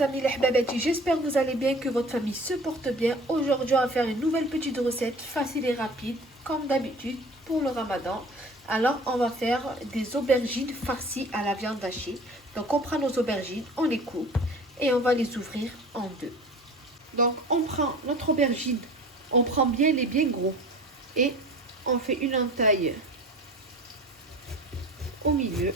les amis, les Hbabati, j'espère que vous allez bien, que votre famille se porte bien. Aujourd'hui, on va faire une nouvelle petite recette facile et rapide, comme d'habitude, pour le ramadan. Alors, on va faire des aubergines farcies à la viande hachée. Donc, on prend nos aubergines, on les coupe et on va les ouvrir en deux. Donc, on prend notre aubergine, on prend bien les bien gros et on fait une entaille au milieu.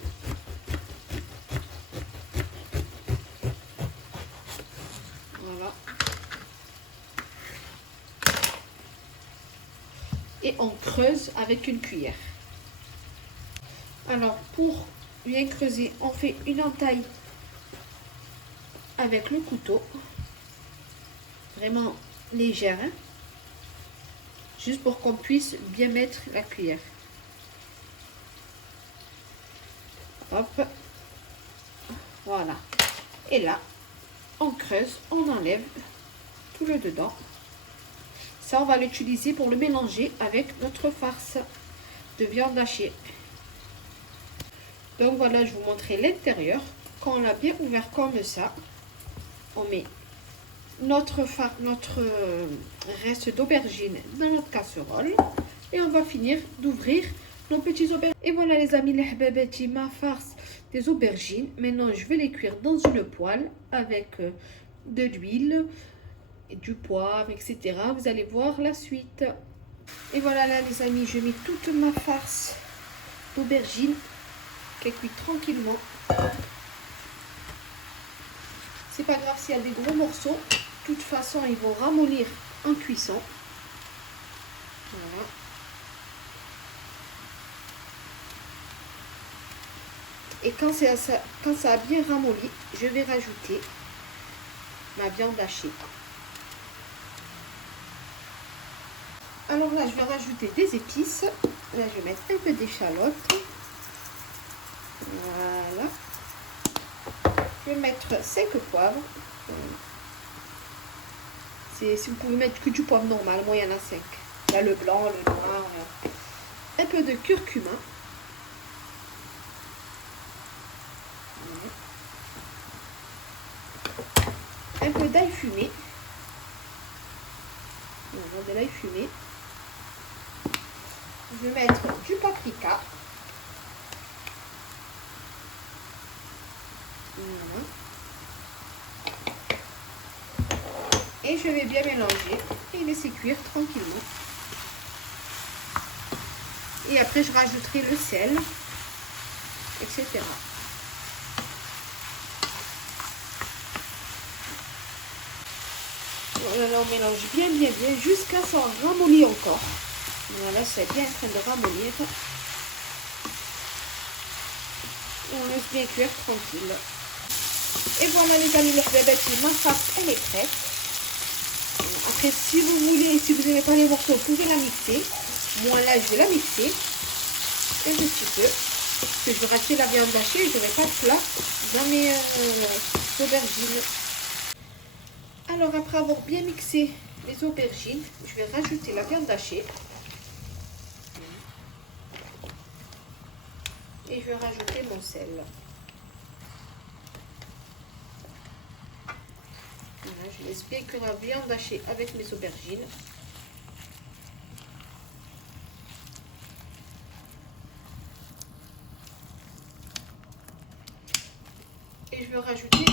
Voilà. Et on creuse avec une cuillère. Alors, pour bien creuser, on fait une entaille avec le couteau. Vraiment légère, hein? Juste pour qu'on puisse bien mettre la cuillère. Hop. Voilà. Et là, on creuse, on enlève tout le dedans. Ça, on va l'utiliser pour le mélanger avec notre farce de viande hachée. Donc voilà, je vous montrer l'intérieur. Quand on l'a bien ouvert comme ça, on met notre reste d'aubergine dans notre casserole et on va finir d'ouvrir nos petits aubergines. Et voilà les amis, les Hbabati, ma farce des aubergines. Maintenant, je vais les cuire dans une poêle avec de l'huile, du poivre, etc. Vous allez voir la suite. Et voilà là les amis, je mets toute ma farce d'aubergine qui cuit tranquillement. C'est pas grave s'il y a des gros morceaux. De toute façon, ils vont ramollir en cuisson. Voilà. Et quand ça a bien ramolli, je vais rajouter ma viande hachée. Alors là, je vais rajouter des épices. Là, je vais mettre un peu d'échalote. Voilà. Je vais mettre 5 poivres. Si vous pouvez mettre que du poivre normal, moi il y en a 5. Là, le blanc, le noir. Un peu de curcuma. Un peu d'ail fumé. Voilà, de l'ail fumé. Je vais mettre du paprika. Voilà. Et je vais bien mélanger et laisser cuire tranquillement. Et après, je rajouterai le sel, etc. Voilà, là, on mélange bien jusqu'à ce qu'on ramollit encore. Voilà, c'est bien en train de ramollir. Et on laisse bien cuire tranquille. Et voilà les amis, les Hbabati, ma farce elle est prête. Après, si vous voulez, si vous n'aimez pas les morceaux, vous pouvez la mixer. Moi là, je vais la mixer un petit peu. Parce que je vais racheter la viande hachée et je n'aurai pas de place dans mes aubergines. Alors après avoir bien mixé les aubergines, je vais rajouter la viande hachée. Et je vais rajouter mon sel. Voilà, je laisse bien cuire la viande hachée avec mes aubergines. Et je vais rajouter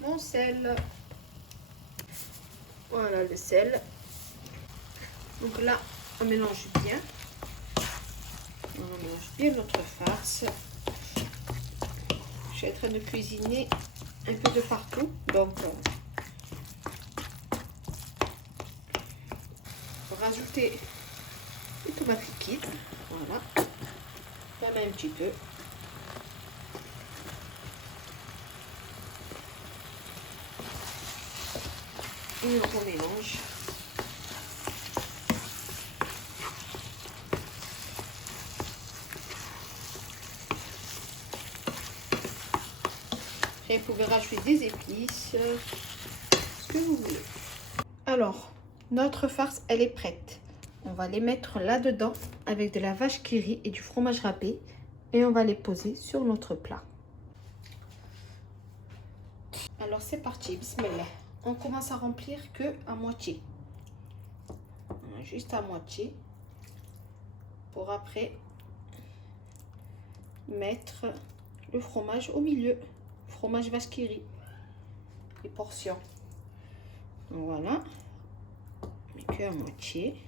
mon sel. Voilà le sel. Donc là, on mélange bien. On mélange bien notre farce. Je suis en train de cuisiner un peu de partout. Donc, on va rajouter les tomates liquides. Voilà. Pas mal un petit peu. Et on remélange. Après, vous pouvez rajouter des épices, ce que vous voulez. Alors, notre farce, elle est prête. On va les mettre là-dedans avec de la vache qui rit et du fromage râpé. Et on va les poser sur notre plat. Alors c'est parti, bismillah. On commence à remplir que à moitié. Juste à moitié. Pour après mettre le fromage au milieu. Fromage vache qui rit. Les portions. Voilà. Mais que à moitié.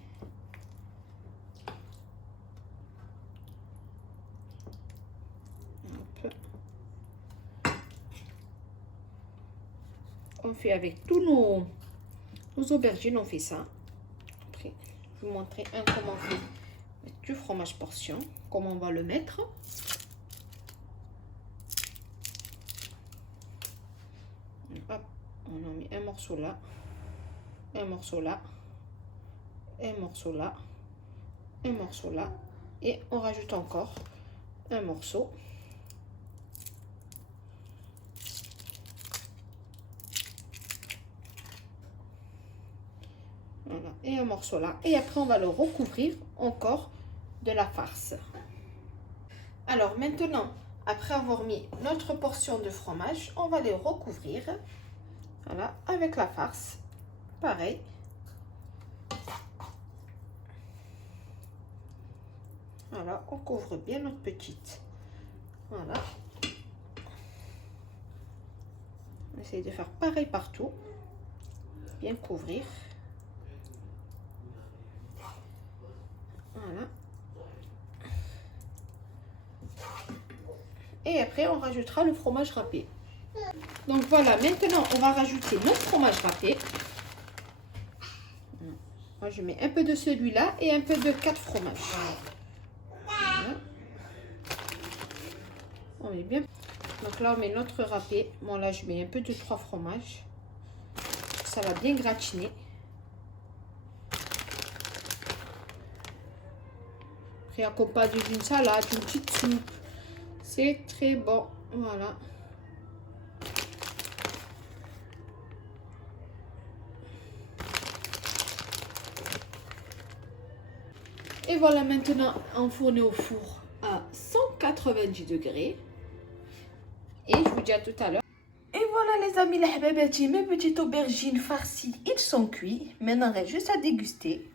On fait avec tous nos aubergines, on fait ça. Après, je vais vous montrer comment on fait du fromage portion, comment on va le mettre. Hop, on en met un morceau là, un morceau là, un morceau là, un morceau là, et on rajoute encore un morceau. Voilà, et un morceau là. Et après, on va le recouvrir encore de la farce. Alors maintenant, après avoir mis notre portion de fromage, on va les recouvrir. Voilà, avec la farce. Pareil. Voilà, on couvre bien notre petite. Voilà. On essaye de faire pareil partout. Bien couvrir. Voilà. Et après, on rajoutera le fromage râpé. Donc voilà, maintenant, on va rajouter notre fromage râpé. Moi, je mets un peu de celui-là et un peu de 4 fromages. Voilà. On met bien. Donc là, on met notre râpé. Bon, là, je mets un peu de 3 fromages. Ça va bien gratiner. Après, accompagné d'une salade, une petite soupe. C'est très bon. Voilà. Et voilà maintenant enfourné au four à 190 degrés. Et je vous dis à tout à l'heure. Et voilà les amis, les hababati, mes petites aubergines farcies, ils sont cuits. Maintenant, il reste juste à déguster.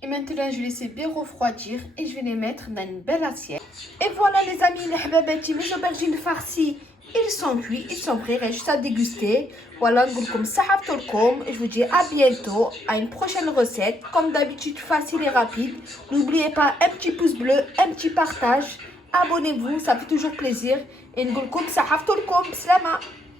Et maintenant, je vais laisser bien refroidir et je vais les mettre dans une belle assiette. Et voilà les amis, les hababati, mes aubergines farcies, ils sont cuits, ils sont prêts, il reste juste à déguster. Voilà, comme ça, et je vous dis à bientôt, à une prochaine recette. Comme d'habitude, facile et rapide. N'oubliez pas un petit pouce bleu, un petit partage. Abonnez-vous, ça fait toujours plaisir. Et nous comme ça, slama.